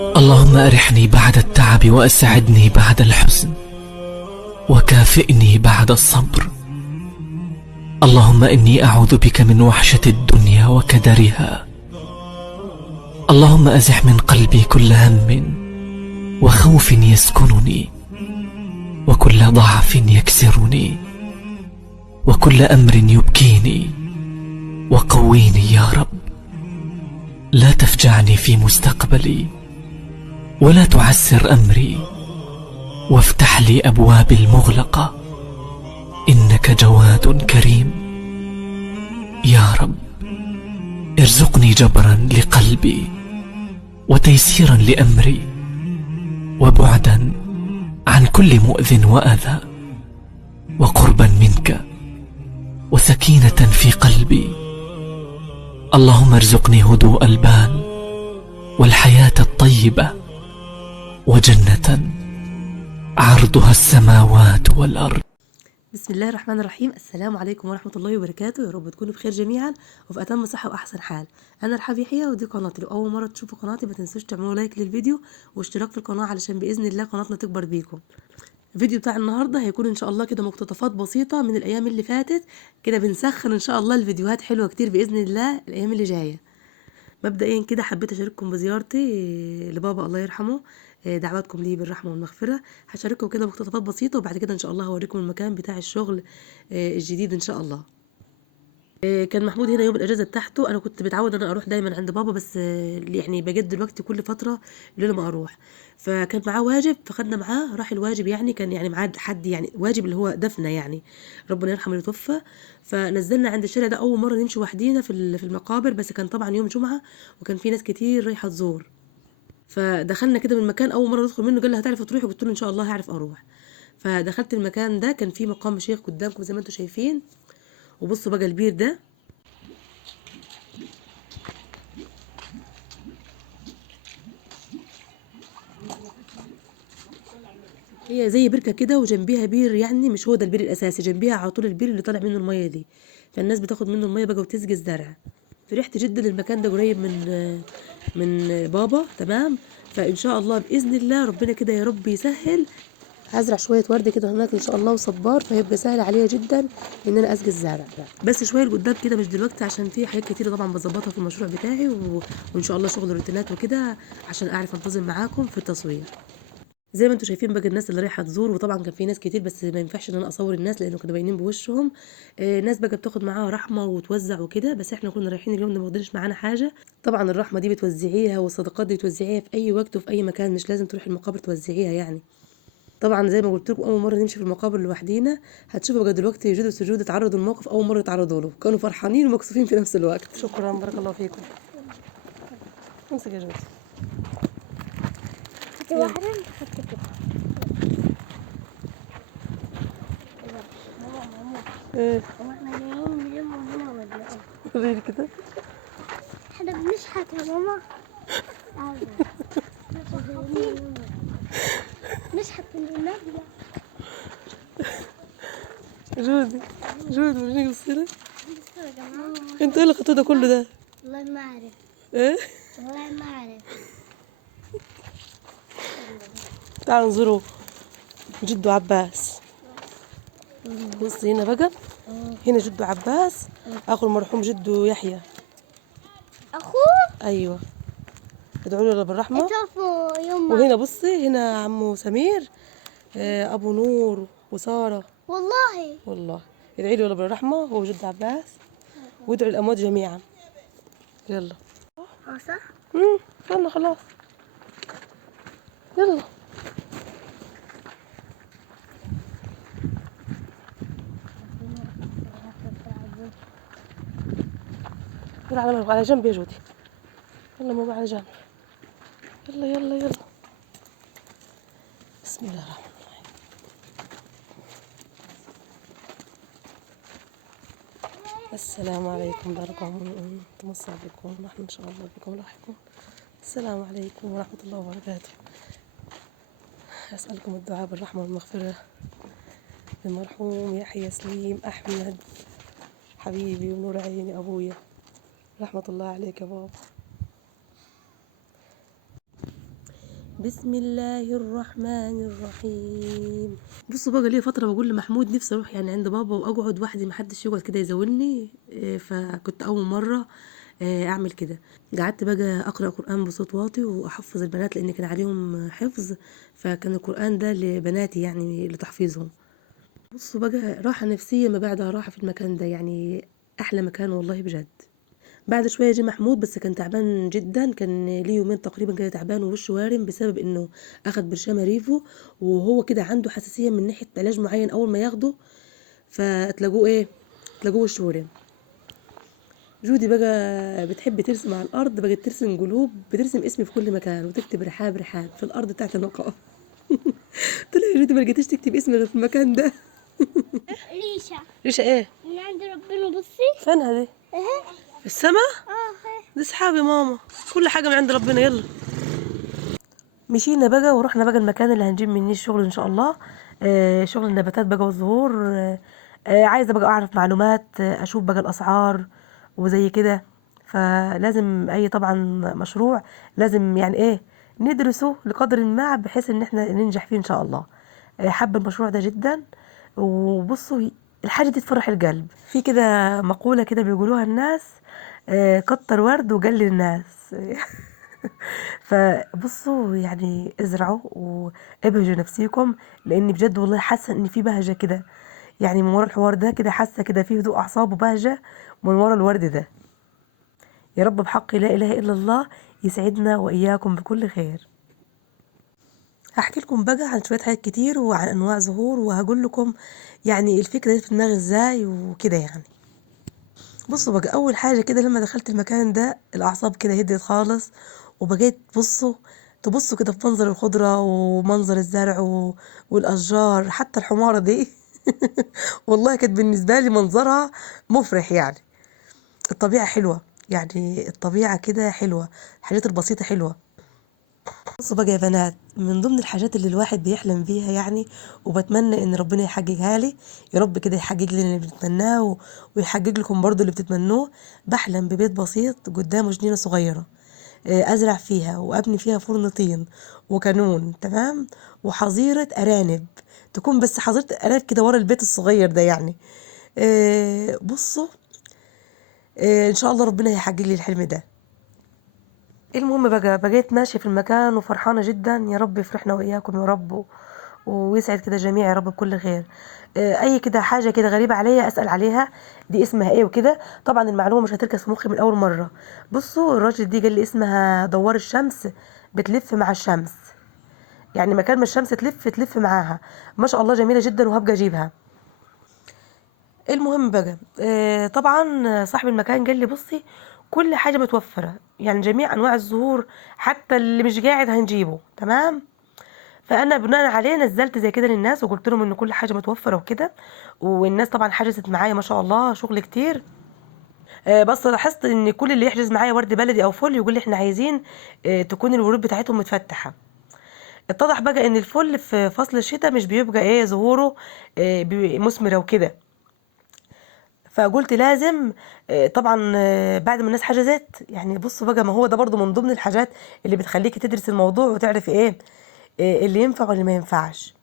اللهم أرحني بعد التعب وأسعدني بعد الحزن وكافئني بعد الصبر. اللهم إني أعوذ بك من وحشة الدنيا وكدرها. اللهم أزح من قلبي كل هم وخوف يسكنني وكل ضعف يكسرني وكل أمر يبكيني، وقويني يا رب. لا تفجعني في مستقبلي ولا تعسر أمري، وافتح لي أبوابي المغلقة، إنك جواد كريم. يا رب ارزقني جبرا لقلبي وتيسيرا لأمري وبعدا عن كل مؤذ وأذى وقربا منك وسكينة في قلبي. اللهم ارزقني هدوء البال والحياة الطيبة وجنة عرضها السماوات والأرض. بسم الله الرحمن الرحيم. السلام عليكم ورحمة الله وبركاته. يا رب تكونوا بخير جميعا وفي أتم صحة وأحسن حال. أنا رحاب يحيى ودي قناتي. لو أول مرة تشوفوا قناتي ما تنسوش تعملوا لايك للفيديو واشتراك في القناة علشان بإذن الله قناتنا تكبر بيكم. الفيديو بتاع النهاردة هيكون إن شاء الله كده مقتطفات بسيطة من الأيام اللي فاتت، كده بنسخن إن شاء الله الفيديوهات حلوة كتير بإذن الله الأيام اللي جاية. مبدئيا كده حبيت أشارككم بزيارتي لبابا الله يرحمه، دعواتكم ليه بالرحمة والمغفرة. هشارككم كده مقتطفات بسيطة وبعد كده إن شاء الله هوريكم المكان بتاع الشغل الجديد إن شاء الله. كان محمود هنا يوم الأجازة بتاعته. أنا كنت متعود أنا أروح دايما عند بابا، بس يعني بجد دلوقتي كل فترة اللي ما أروح، فكان معاه واجب فخدنا معاه. راح الواجب يعني كان يعني معاه حد يعني واجب اللي هو دفنة يعني، ربنا يرحمه اللي توفى. فنزلنا عند الشارع ده أول مرة نمشي وحدينا في المقابر، بس كان طبعا يوم جمعة وكان في ناس كتير رايحة تزور. فدخلنا كده من المكان اول مره ندخل منه، قال لي هتعرف تروحي؟ قلت له ان شاء الله هعرف اروح. فدخلت المكان ده كان فيه مقام شيخ قدامكم زي ما انتم شايفين. وبصوا بقى البير ده، هي زي بركه كده وجنبيها بير، يعني مش هو ده البير الاساسي، جنبيها على طول البير اللي طالع منه الميه دي، فالناس بتاخد منه الميه بقى وتسقي الزرع. فرحت جدا المكان ده قريب من بابا، تمام. فان شاء الله باذن الله ربنا كده يا رب يسهل، هزرع شويه ورد كده هناك ان شاء الله وصبار، فيبقى سهل عليا جدا ان انا اسقي الزرع، بس شويه لقدام كده مش دلوقتي عشان في حاجات كتيره طبعا بظبطها في المشروع بتاعي وان شاء الله شغل روتينات وكده عشان اعرف انتظم معاكم في التصوير. زي ما انتم شايفين بقى الناس اللي رايحه تزور، وطبعا كان في ناس كتير بس ما ينفعش ان انا اصور الناس لانه كانوا باينين بوشهم. ناس بقى بتاخد معاها رحمه وتوزع وكده، بس احنا كنا رايحين اليوم ده ما واخدينش معانا حاجه. طبعا الرحمه دي بتوزعيها والصدقات دي بتوزعيها في اي وقت وفي اي مكان، مش لازم تروحي المقابر توزعيها يعني. طبعا زي ما قلت لكم اول مره نمشي في المقابر لوحدينا. هتشوفوا بقى دلوقتي يجدوا السجود اتعرضوا لموقف اول مره يتعرضوا له، كانوا فرحانين ومكسوفين في نفس الوقت. شكرا، بارك الله فيكم. امسك يا جوز. حتى واحدة حتى كده. ايه هو احنا جايين نلم هنا ولا ايه؟ وريني كده. احنا بنشحت يا ماما. نشحت من النبلة. جودي جودي وريني بصيلة. انتوا ايه اللي خدتوا ده كله ده؟ والله ما اعرف. ايه؟ والله ما اعرف. تعالوا نزوروا جدو عباس. بصي هنا بقى، هنا جدو عباس اخو المرحوم جدو يحيى. اخوه؟ ايوه، ادعوا له بالرحمه. اتوفوا يوم وهنا بصي هنا عمو سمير، ابو نور وساره. والله ادعي له بالرحمه هو جدو عباس، وادعوا الاموات جميعا. يلا. صح؟ يلا خلاص، يلا. يلا على جنب يا جودي. يلا ماما على جنب. يلا يلا يلا. بسم الله الرحمن الرحيم. السلام عليكم داركم تمسى بكم، نحن ان شاء الله بكم لاحقون. السلام عليكم ورحمة الله وبركاته. أسألكم الدعاء بالرحمة والمغفرة للمرحوم يحيى سليم أحمد حبيبي ونور عيني أبويا، رحمة الله عليك يا بابا. بسم الله الرحمن الرحيم. بصوا بقى، ليه فتره بقول لمحمود نفسي اروح يعني عند بابا واقعد وحدي، محدش يقعد كده يزولني. فكنت اول مره اعمل كده. قعدت بقى اقرا قران بصوت واطي واحفظ البنات لان كان عليهم حفظ، فكان القران ده لبناتي يعني لتحفيظهم. بصوا بقى، راحه نفسيه ما بعدها راحه في المكان ده، يعني احلى مكان والله بجد. بعد شويه جه محمود بس كان تعبان جدا، كان ليه يومين تقريبا كده تعبان ووشه وارم بسبب انه اخد برشامه ريفو، وهو كده عنده حساسيه من ناحيه علاج معين اول ما ياخده فتلاقوه ايه، تلاقوه وشه ورم. جودي بقى بتحب ترسم على الارض، بقت ترسم قلوب، بترسم اسمي في كل مكان وتكتب رحاب رحاب في الارض بتاعت النقاب. قلت لها يا جودي ما لقيتيش تكتب اسمي غير في المكان ده. ريشة ريشه ايه؟ من عند ربنا. بصي فينها دي؟ اهي. السما؟ اهي. دي سحاب يا ماما، كل حاجه من عند ربنا. يلا مشينا بقى ورحنا بقى المكان اللي هنجيب منيه الشغل ان شاء الله. شغل النباتات بقى والزهور. عايزه بقى اعرف معلومات، اشوف بقى الاسعار وزي كده. فلازم اي طبعا مشروع لازم يعني ايه ندرسه لقدر ما بحيث ان احنا ننجح فيه ان شاء الله. حابه المشروع ده جدا. وبصوا، الحاجه دي تفرح القلب. في كده مقوله كده بيقولوها الناس، كتر ورد وقلل الناس. فبصوا يعني ازرعوا وابهجوا نفسيكم، لان بجد والله حاسه ان في بهجه كده، يعني من ورا الحوار ده كده حاسه كده في هدوء اعصاب وبهجه من ورا الورد ده. يا رب بحق لا اله الا الله يسعدنا واياكم بكل خير. هحكي لكم بقى عن شويه حاجات كتير وعن انواع زهور، وهقول لكم يعني الفكره دي في دماغي ازاي وكده يعني. بصوا بقى، اول حاجه كده لما دخلت المكان ده الاعصاب كده هديت خالص، وبقيت بصوا تبصوا كده في منظر الخضره ومنظر الزرع والاشجار حتى الحماره دي. والله كانت بالنسبه لي منظرها مفرح يعني. الطبيعه حلوه، يعني الطبيعه كده حلوه، الحاجات البسيطه حلوه. بصوا بقى يا بنات، من ضمن الحاجات اللي الواحد بيحلم بيها يعني، وبتمنى ان ربنا يحققها لي يا رب كده، يحقق لي اللي بنتمناه ويحقق لكم برضو اللي بتتمنوه. بحلم ببيت بسيط قدامه جنينة صغيرة، ازرع فيها وابني فيها فرن طين وكانون تمام، وحظيرة ارانب، تكون بس حظيرة ارانب كده ورا البيت الصغير ده يعني. بصوا، ان شاء الله ربنا هيحقق لي الحلم ده. المهم بقى بقيت ماشية في المكان وفرحانة جدا، يا رب يفرحنا وإياكم يا رب، ويسعد كده الجميع يا رب بكل خير. أي كده حاجة كده غريبة عليا أسأل عليها، دي اسمها إيه وكده. طبعا المعلومة مش هتركز في مخي من أول مرة. بصوا الراجل دي قال لي اسمها دوار الشمس، بتلف مع الشمس، يعني مكان ما الشمس تلف معاها. ما شاء الله جميلة جدا وهبقى أجيبها. المهم بقى، طبعا صاحب المكان قال لي بصي كل حاجة متوفرة، يعني جميع أنواع الزهور، حتى اللي مش قاعد هنجيبه تمام. فأنا بناء عليه نزلت زي كده للناس وقلت لهم إن كل حاجة متوفرة وكده، والناس طبعا حجزت معايا ما شاء الله شغل كتير. بس لاحظت إن كل اللي يحجز معايا ورد بلدي أو فل يقول لي إحنا عايزين تكون الورود بتاعتهم متفتحة. اتضح بقى إن الفل في فصل الشتاء مش بيبقى زهوره مثمرة وكده. فقلت لازم طبعا بعد ما الناس حجزت يعني. بصوا بقى، ما هو ده برضو من ضمن الحاجات اللي بتخليكي تدرس الموضوع وتعرفي ايه اللي ينفع واللي ما ينفعش.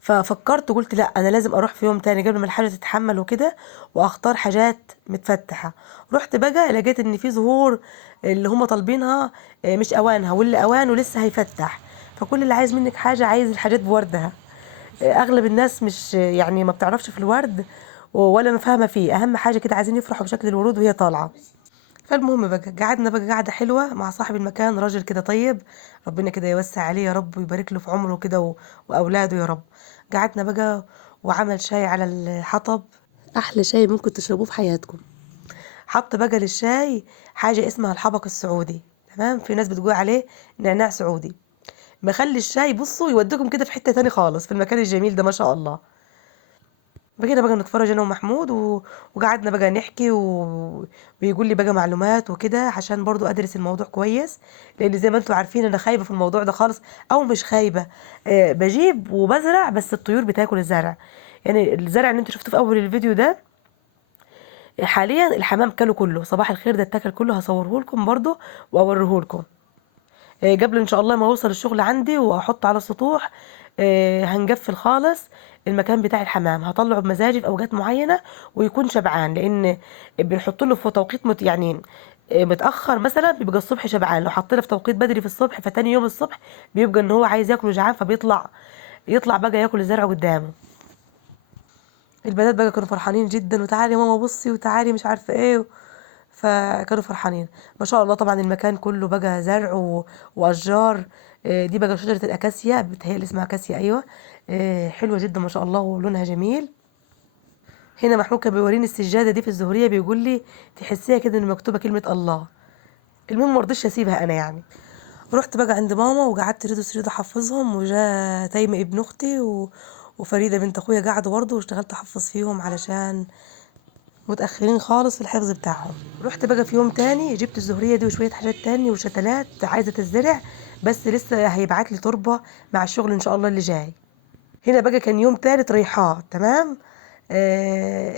ففكرت وقلت لا، انا لازم اروح في يوم تاني قبل ما الحاجه تتحمل وكده واختار حاجات متفتحه. رحت بقى لقيت ان في زهور اللي هم طالبينها مش اوانها، واللي اوانه لسه هيفتح. فكل اللي عايز منك حاجه عايز الحاجات بوردها. اغلب الناس مش يعني ما بتعرفش في الورد ولا فاهمه فيه. اهم حاجه كده عايزين يفرحوا بشكل الورود وهي طالعه. فالمهم بقى قعدنا بقى قعده حلوه مع صاحب المكان، راجل كده طيب، ربنا كده يوسع عليه يا رب ويبارك له في عمره كده واولاده يا رب. قعدنا بقى وعمل شاي على الحطب، احلى شاي ممكن تشربوه في حياتكم. حط بقى للشاي حاجه اسمها الحبق السعودي تمام، في ناس بتقول عليه نعناع سعودي. مخلي الشاي بصوا يوديكم كده في حته تاني خالص في المكان الجميل ده ما شاء الله. بقينا بقى نتفرج انا ومحمود وقعدنا بقى نحكي ويقول لي بقى معلومات وكده عشان برضو ادرس الموضوع كويس، لان زي ما انتم عارفين انا خايبه في الموضوع ده خالص، او مش خايبه. بجيب وبزرع بس الطيور بتاكل الزرع. يعني الزرع اللي انتوا شفتوه في اول الفيديو ده حاليا الحمام كله كله، صباح الخير ده اتاكل كله، هصوره لكم برضو واوريه لكم. قبل ان شاء الله ما اوصل الشغل عندي واحطه على السطوح. هنقفل خالص المكان بتاع الحمام، هطلعه بمزاجي في اوقات معينه ويكون شبعان، لان بنحط له في توقيت يعني متاخر مثلا بيبقى الصبح شبعان. لو حطينا في توقيت بدري في الصبح فتاني يوم الصبح بيبقى ان هو عايز ياكل وجعان، يطلع بقى ياكل الزرع قدامه. البنات بقى كانوا فرحانين جدا، وتعالي يا ماما بصي وتعالي مش عارفه ايه، فكانوا فرحانين ما شاء الله. طبعا المكان كله بقى زرع واشجار. دي بقى شجره الاكاسيا، بتهيألي اسمها اكاسيا، ايوه. حلوه جدا ما شاء الله ولونها جميل. هنا محمود كان بيوريني السجاده دي في الزهريه، بيقول لي تحسيها كده ان مكتوبه كلمه الله. المهم مرضيش اسيبها انا يعني. رحت بقى عند ماما وقعدت ريدو احفظهم، وجا تايمة ابن اختي وفريده بنت اخويا قعدوا برضه، واشتغلت احفظ فيهم علشان متأخرين خالص في الحفظ بتاعهم. رحت بقى في يوم تاني جبت الزهرية دي وشوية حاجات تاني وشتلات عايزة تزرع، بس لسه هيبعت لي تربة مع الشغل ان شاء الله اللي جاي. هنا بقى كان يوم تالت ريحات، تمام.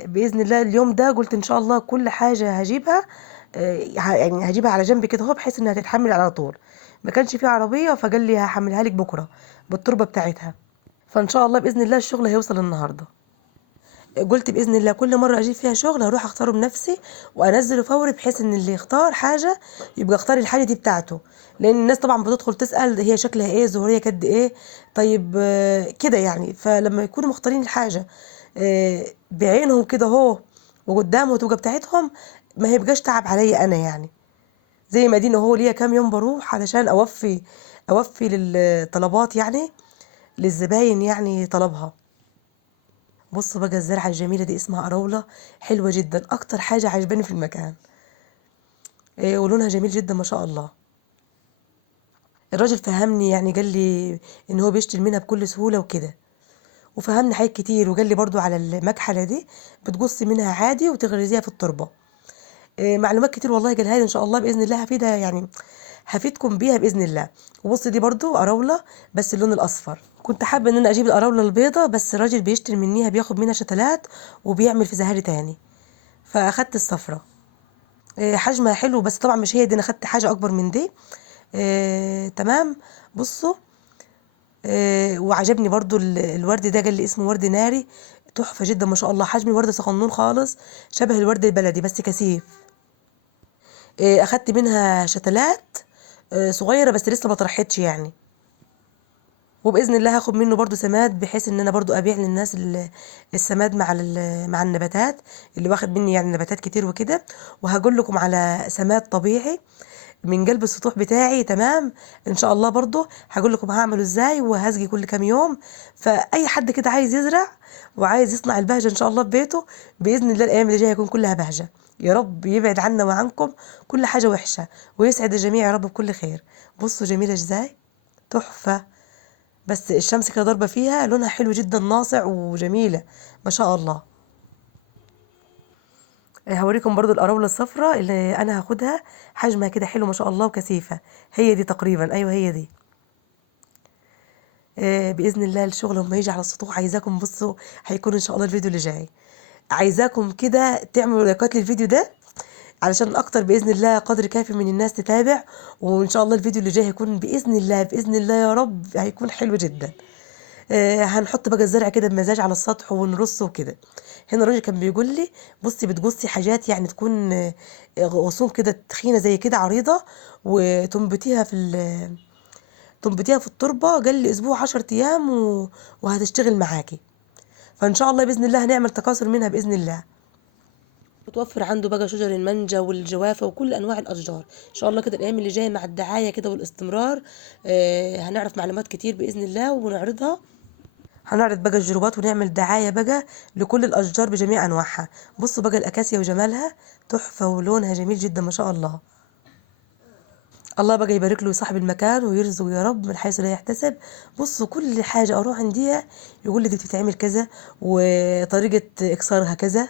بإذن الله اليوم ده قلت ان شاء الله كل حاجة هجيبها، يعني هجيبها على جنب كده اهو، بحيث انها تتحمل على طول. ما كانش في عربية، فقال لي هحملها لك بكرة بالتربة بتاعتها. فان شاء الله بإذن الله الشغل هيوصل النهارده. قلت باذن الله كل مره اجيب فيها شغل هروح اختاره بنفسي وانزله فوري، بحيث ان اللي يختار حاجه يبقى اختار الحاجه دي بتاعته. لان الناس طبعا بتدخل تسال هي شكلها ايه، زهريه قد ايه، طيب كده يعني. فلما يكونوا مختارين الحاجه بعينهم كده اهو وقدامه تبقى بتاعتهم، ما هيبقاش تعب عليا انا يعني. زي ما دينا هو ليا كام يوم بروح علشان اوفي للطلبات يعني، للزباين يعني طلبها. بصوا بقى الزرعة الجميلة دي اسمها قراولة، حلوة جدا، أكتر حاجة عجباني في المكان. ولونها جميل جدا ما شاء الله. الراجل فهمني يعني، قال لي إن هو بيشتري منها بكل سهولة وكده، وفهمني حاجات كتير، وقال لي برضو على المكحلة دي بتقصي منها عادي وتغرزيها في التربة. معلومات كتير والله قالها لي، إن شاء الله بإذن الله هفيدها يعني، هفيدكم بيها بإذن الله. وبصي دي برضو قراولة بس اللون الأصفر. كنت حابة ان انا اجيب القراولة البيضة، بس الراجل بيشتري منيها بياخد منها شتلات وبيعمل في زهري تاني، فاخدت الصفرة. حجمها حلو، بس طبعا مش هي دي، انا اخدت حاجة اكبر من دي. تمام. بصوا وعجبني برضو الورد ده، قال لي اسمه ورد ناري، تحفة جدا ما شاء الله. حجم الورد صغنون خالص، شبه الورد البلدي بس كثيف. اخدت منها شتلات صغيرة بس لسه ما طرحتش يعني. وباذن الله هاخد منه برضو سماد، بحيث ان انا برضو ابيع للناس السماد مع النباتات اللي واخد مني يعني نباتات كتير وكده. وهقول لكم على سماد طبيعي من قلب السطوح بتاعي، تمام. ان شاء الله برضو هقول لكم هعمله ازاي، وهسقي كل كام يوم. فاي حد كده عايز يزرع وعايز يصنع البهجه ان شاء الله في بيته، باذن الله الايام اللي جايه يكون كلها بهجه. يا رب يبعد عنا وعنكم كل حاجه وحشه، ويسعد الجميع يا رب بكل خير. بصوا جميله ازاي، تحفه. بس الشمس كده ضاربه فيها، لونها حلو جدا ناصع وجميله ما شاء الله. هوريكم برضو القراولة الصفراء اللي انا هاخدها، حجمها كده حلو ما شاء الله وكثيفة. هي دي تقريبا، ايوه هي دي. باذن الله الشغل لما يجي على السطوح عايزاكم بصوا، هيكون ان شاء الله الفيديو اللي جاي عايزاكم كده تعملوا لايكات للفيديو ده، علشان اكتر باذن الله قدر كافي من الناس تتابع. وان شاء الله الفيديو اللي جاي هيكون باذن الله باذن الله يا رب هيكون حلو جدا. هنحط بقى الزرع كده بمزاج على السطح ونرصه وكده. هنا الراجل كان بيقول لي بصي بتقصي حاجات يعني تكون غصون كده تخينه زي كده عريضه، وتنبتيها تنبتيها في التربه. قال لي اسبوع 10 ايام وهتشتغل معاكي. فان شاء الله باذن الله هنعمل تكاثر منها باذن الله. متوفر عنده بقى شجر المانجا والجوافه وكل انواع الاشجار. ان شاء الله كده الايام اللي جايه مع الدعايه كده والاستمرار هنعرف معلومات كتير باذن الله ونعرضها. هنعرض بقى الجروبات ونعمل دعاية بقى لكل الأشجار بجميع أنواعها. بصوا بقى الأكاسيا وجمالها تحفة، ولونها جميل جدا ما شاء الله. الله بقى يبارك له صاحب المكان ويرزقه يا رب من حيث لا يحتسب. بصوا كل حاجة أروح عنديها يقول لي دي بتتعمل كذا وطريقة إكسارها كذا.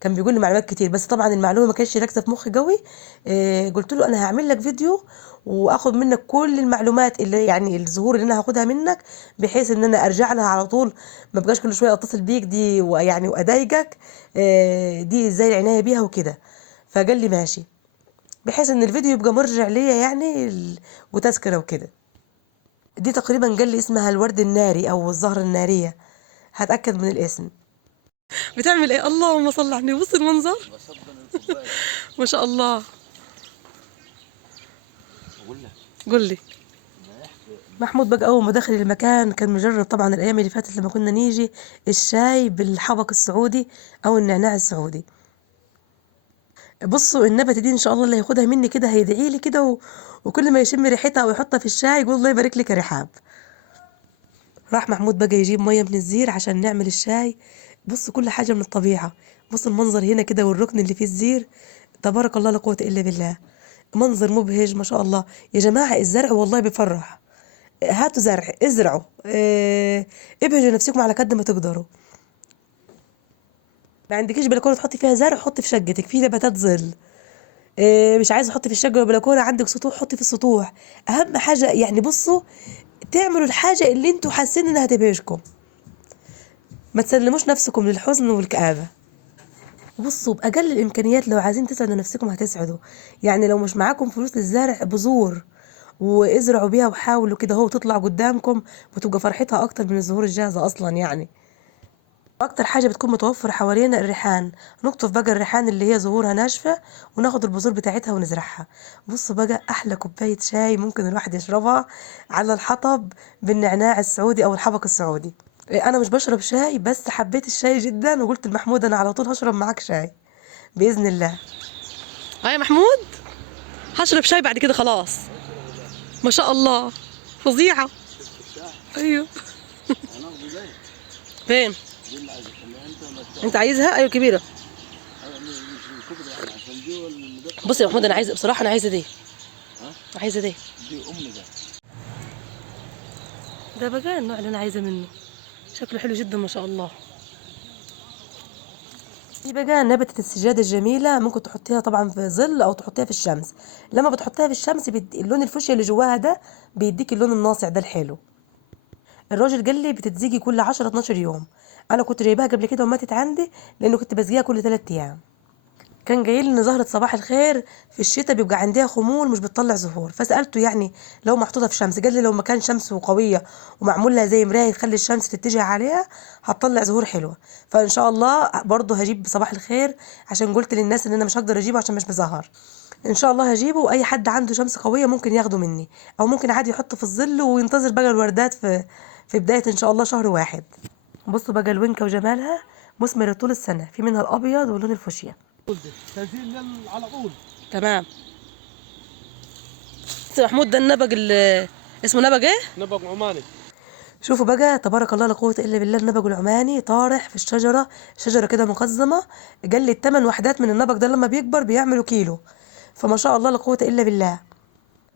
كان بيقول لي معلومات كتير، بس طبعا المعلومه ما كانتش راكزه في مخي قوي. قلت له انا هعمل لك فيديو واخد منك كل المعلومات اللي يعني الزهور اللي انا هاخدها منك، بحيث ان انا ارجع لها على طول، ما بقاش كل شويه اتصل بيك دي ويعني واضايقك. دي ازاي العنايه بيها وكده. فقال لي ماشي. بحيث ان الفيديو يبقى مرجع ليا يعني وتذكرة وكده. دي تقريبا قال لي اسمها الورد الناري او الزهرة النارية، هتأكد من الاسم. بتعمل ايه؟ اللهم صل على النبي، بص المنظر ما شاء الله. قول لي. محمود بقى اول ما دخل المكان كان مجرب طبعا الايام اللي فاتت لما كنا نيجي الشاي بالحبق السعودي او النعناع السعودي. بصوا النبتة دي ان شاء الله اللي هياخدها مني كده هيدعي لي كده وكل ما يشم ريحتها ويحطها في الشاي يقول الله يبارك لك يا رحاب. راح محمود بقى يجيب ميه من الزير عشان نعمل الشاي. بص كل حاجه من الطبيعه. بص المنظر هنا كده والركن اللي فيه الزير، تبارك الله لا قوه الا بالله. منظر مبهج ما شاء الله. يا جماعه الزرع والله بيفرح. هاتوا زرع ازرعوا، ابهجوا نفسكم على قد ما تقدروا. ما عندكيش بلكونه تحطي فيها زرع حطي في شقتك في نباتات ظل. مش عايزه احطي في الشقه والبلكونه عندك سطوح حطي في السطوح. اهم حاجه يعني بصوا تعملوا الحاجه اللي انتوا حاسين انها تبهجكم، ما تسلموش نفسكم للحزن والكآبة. بصوا بأقل الإمكانيات لو عايزين تسعدوا نفسكم هتسعدوا. يعني لو مش معاكم فلوس للزرع بذور وازرعوا بيها وحاولوا كده هو تطلع قدامكم وتبقى فرحتها أكتر من الزهور الجاهزة أصلا. يعني أكتر حاجة بتكون متوفرة حوالينا الريحان. نقطف بقى الريحان اللي هي زهورها ناشفة وناخد البذور بتاعتها ونزرعها. بصوا بقى أحلى كوباية شاي ممكن الواحد يشربها على الحطب بالنعناع السعودي أو الحبق السعودي. انا مش بشرب شاي بس حبيت الشاي جدا وقلت لمحمود انا على طول هشرب معاك شاي باذن الله. يا محمود هشرب شاي بعد كده خلاص. ما شاء الله فظيعه. ايوه فين انت عايزها؟ ايوه كبيره. بص يا محمود انا عايزه بصراحه، انا عايزه دي. عايزه دي ده بقى النوع اللي انا عايزه منه، شكله حلو جدا ما شاء الله. دي بقى نبتة السجادة الجميلة، ممكن تحطيها طبعا في ظل او تحطيها في الشمس. لما بتحطيها في الشمس اللون الفوشيا اللي جواها ده بيديك اللون الناصع ده الحلو. الراجل قال لي بتتزيجي كل 10 12 يوم. انا كنت جايباها قبل كده وماتت عندي لانه كنت بزجيها كل 3 ايام. كان جاي لي ان زهرة صباح الخير في الشتاء بيبقى عندها خمول مش بتطلع زهور، فسالته يعني لو محطوطه في شمس، قال لي لو مكان شمس وقويه ومعمول لها زي مرايه تخلي الشمس تتجه عليها هتطلع زهور حلوه. فان شاء الله برضه هجيب صباح الخير عشان قلت للناس ان انا مش هقدر اجيبه عشان مش مزهر. ان شاء الله هجيبه واي حد عنده شمس قويه ممكن ياخده مني او ممكن عادي يحطه في الظل وينتظر بقى الوردات في بدايه ان شاء الله شهر واحد. بصوا بقى الونكه وجمالها مثمره طول السنه، في منها الابيض واللون الفوشيا. تنزيل على طول. تمام. سي محمود ده النبق اسمه نبق ايه؟ نبق عماني. شوفوا بقى تبارك الله لا قوه الا بالله، النبق العماني طارح في الشجره، شجره كده مقزمه. قال لي ال8 وحدات من النبق ده لما بيكبر بيعملوا كيلو، فما شاء الله لا قوه الا بالله.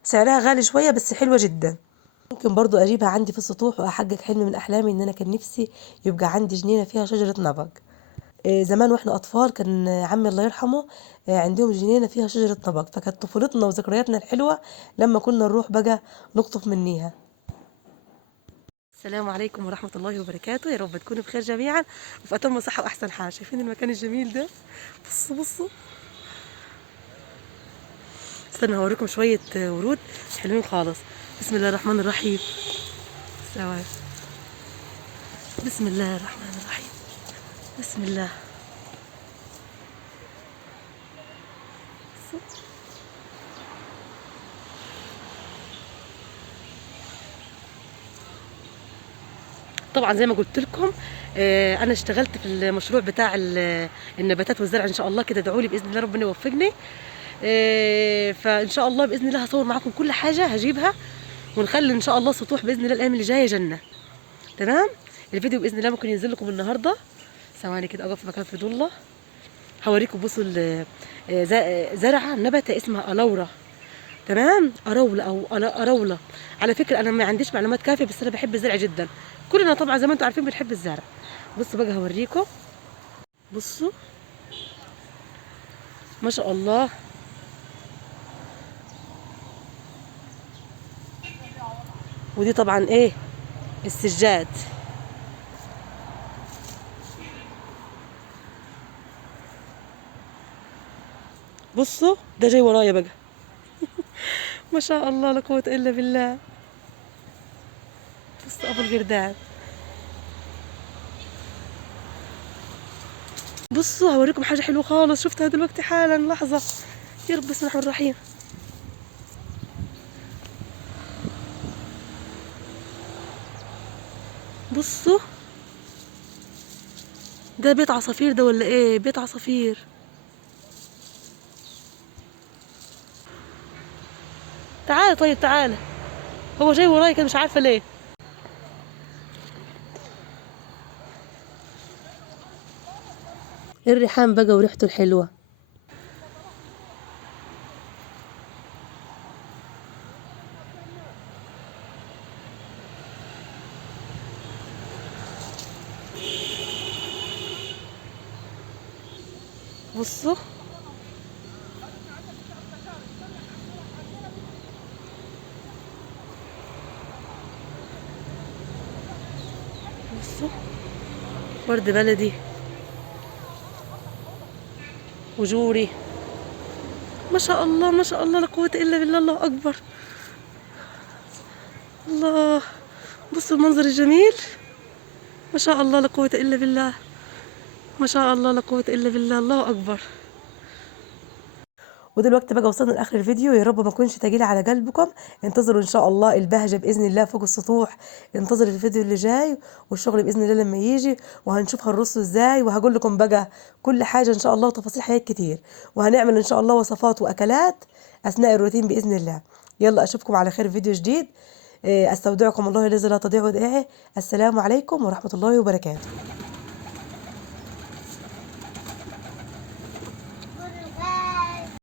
سعرها غالي شويه بس حلوه جدا. ممكن برضو اجيبها عندي في السطوح واحقق حلم من احلامي ان انا كان نفسي يبقى عندي جنينه فيها شجره نبق. زمان واحنا اطفال كان عمي الله يرحمه عندهم جنينه فيها شجره نبق، فكانت طفولتنا وذكرياتنا الحلوه لما كنا نروح بقى نقطف منيها. السلام عليكم ورحمه الله وبركاته، يا رب تكونوا بخير جميعا وفي اتم صحه واحسن حال. شايفين المكان الجميل ده؟ بصوا بصوا، استنى هوريكم شويه ورود حلوين خالص. بسم الله الرحمن الرحيم. بسم الله الرحمن الرحيم. بسم الله. طبعا زي ما قلت لكم انا اشتغلت في المشروع بتاع النباتات والزرع. ان شاء الله كده ادعوا لي باذن الله ربنا يوفقني. فان شاء الله باذن الله هصور معاكم كل حاجه هجيبها ونخلي ان شاء الله سطوح باذن الله الايام اللي جايه جنه. تمام. الفيديو باذن الله ممكن ينزل لكم النهارده. ثواني كده اقف في مكان في ضله هوريكم. بصوا زرعه نبته اسمها ألورا. تمام. أرولة او أرولة. على فكره انا ما عنديش معلومات كافيه بس انا بحب الزرع جدا. كلنا طبعا زي ما انتم عارفين بنحب الزرع. بصوا بقى هوريكم. بصوا ما شاء الله. ودي طبعا ايه؟ السجاد. بصوا ده جاي ورايا بقى. ما شاء الله لا قوة الا بالله. بصوا ابو الجردان. بصوا هوريكم حاجة حلوة خالص شفتها دلوقتي حالا لحظة. يا رب بسم الله الرحمن الرحيم. بصوا ده بيت عصافير ده ولا ايه؟ بيت عصافير. تعالى طيب تعالى. هو جاي ورايا كده مش عارفة ليه. الريحان بقى وريحته الحلوة. بصوا بصوا ورد بلدي وجوري. ما شاء الله ما شاء الله لا قوة إلا بالله. الله أكبر. الله. بصوا المنظر الجميل. ما شاء الله لا قوة إلا بالله. ما شاء الله لا قوة إلا بالله. الله أكبر. ودلوقتي بقى وصلنا لاخر الفيديو. يا رب ما اكونش تقيله على قلبكم. انتظروا ان شاء الله البهجه باذن الله فوق السطوح. انتظروا الفيديو اللي جاي والشغل باذن الله لما يجي، وهنشوف هنرصه ازاي، وهقول لكم بقى كل حاجه ان شاء الله وتفاصيل حاجات كتير، وهنعمل ان شاء الله وصفات واكلات اثناء الروتين باذن الله. يلا اشوفكم على خير في فيديو جديد. استودعكم الله الذي لا تضيع ودائعه. السلام عليكم ورحمه الله وبركاته.